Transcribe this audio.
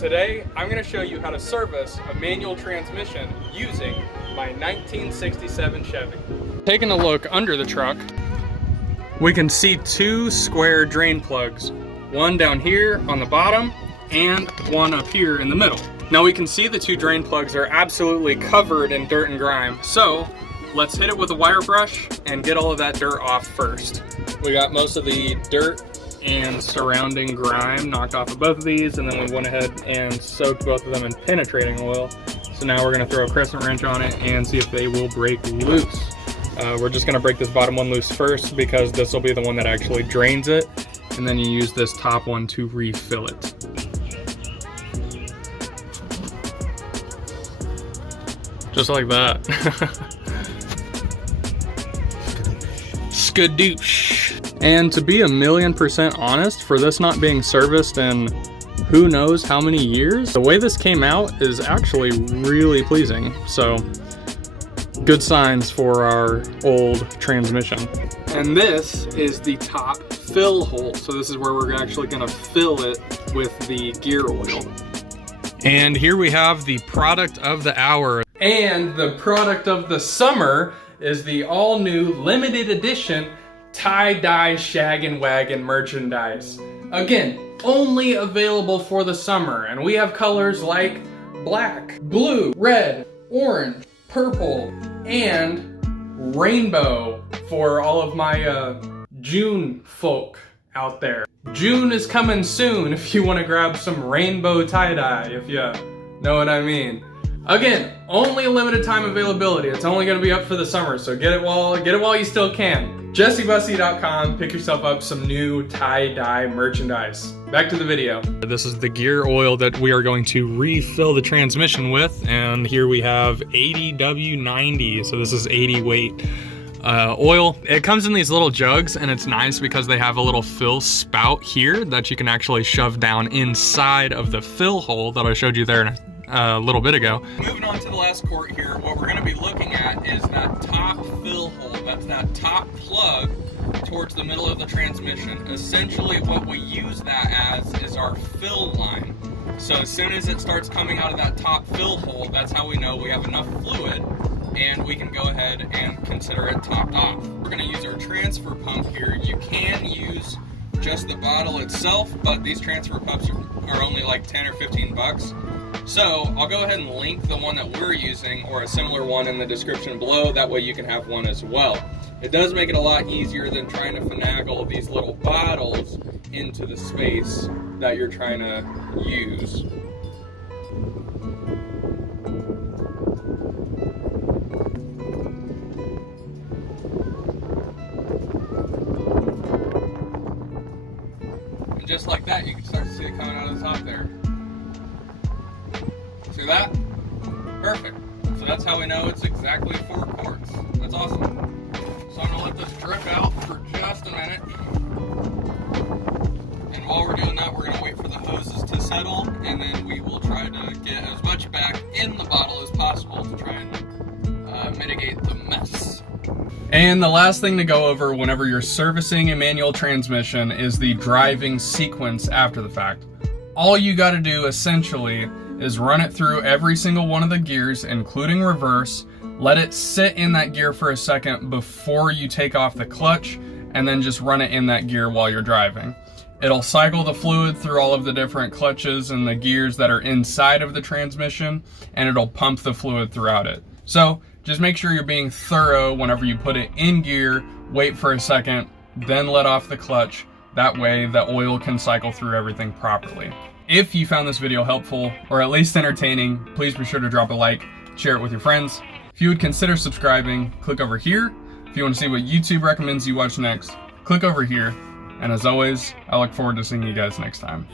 Today, I'm going to show you how to service a manual transmission using my 1967 Chevy. Taking a look under the truck, we can see two square drain plugs. One down here on the bottom and one up here in the middle. Now we can see the two drain plugs are absolutely covered in dirt and grime. So let's hit it with a wire brush and get all of that dirt off first. We got most of the dirt and surrounding grime knocked off of both of these, and then we went ahead and soaked both of them in penetrating oil. So now we're gonna throw a crescent wrench on it and see if they will break loose. We're just gonna break this bottom one loose first because this will be the one that actually drains it, and then you use this top one to refill it. Just like that. Skadoosh. And to be 1,000,000% honest, for this not being serviced in who knows how many years, the way this came out is actually really pleasing. So good signs for our old transmission. And this is the top fill hole. So this is where we're actually gonna fill it with the gear oil. And here we have the product of the hour. And the product of the summer is the all new limited edition tie-dye shag and wagon merchandise. Again, only available for the summer, and we have colors like black, blue, red, orange, purple, and rainbow for all of my June folk out there. June is coming soon if you want to grab some rainbow tie-dye, if you know what I mean. Again, only limited time availability. It's only going to be up for the summer, so get it while you still can. JesseBussy.com, pick yourself up some new tie-dye merchandise. Back to the video. This is the gear oil that we are going to refill the transmission with, and here we have 80W90, so this is 80 weight oil. It comes in these little jugs, and it's nice because they have a little fill spout here that you can actually shove down inside of the fill hole that I showed you there a little bit ago. Moving on to the last quart here, what we're going to be looking at is that top fill hole. That's that top plug towards the middle of the transmission. Essentially what we use that as is our fill line. So as soon as it starts coming out of that top fill hole, that's how we know we have enough fluid and we can go ahead and consider it topped off. We're going to use our transfer pump here. You can use just the bottle itself, but these transfer pumps are only like 10 or 15 bucks. So I'll go ahead and link the one that we're using or a similar one in the description below. That way you can have one as well. It does make it a lot easier than trying to finagle these little bottles into the space that you're trying to use. And just like that, you can start to see it coming out of the top there. See that? Perfect. So that's how we know it's exactly 4 quarts. That's awesome. So I'm gonna let this drip out for just a minute. And while we're doing that, we're gonna wait for the hoses to settle, and then we will try to get as much back in the bottle as possible to try and mitigate the mess. And the last thing to go over whenever you're servicing a manual transmission is the driving sequence after the fact. All you gotta do essentially is run it through every single one of the gears, including reverse, let it sit in that gear for a second before you take off the clutch, and then just run it in that gear while you're driving. It'll cycle the fluid through all of the different clutches and the gears that are inside of the transmission, and it'll pump the fluid throughout it. So just make sure you're being thorough whenever you put it in gear, wait for a second, then let off the clutch. That way the oil can cycle through everything properly. If you found this video helpful, or at least entertaining, please be sure to drop a like, share it with your friends. If you would consider subscribing, click over here. If you want to see what YouTube recommends you watch next, click over here. And as always, I look forward to seeing you guys next time.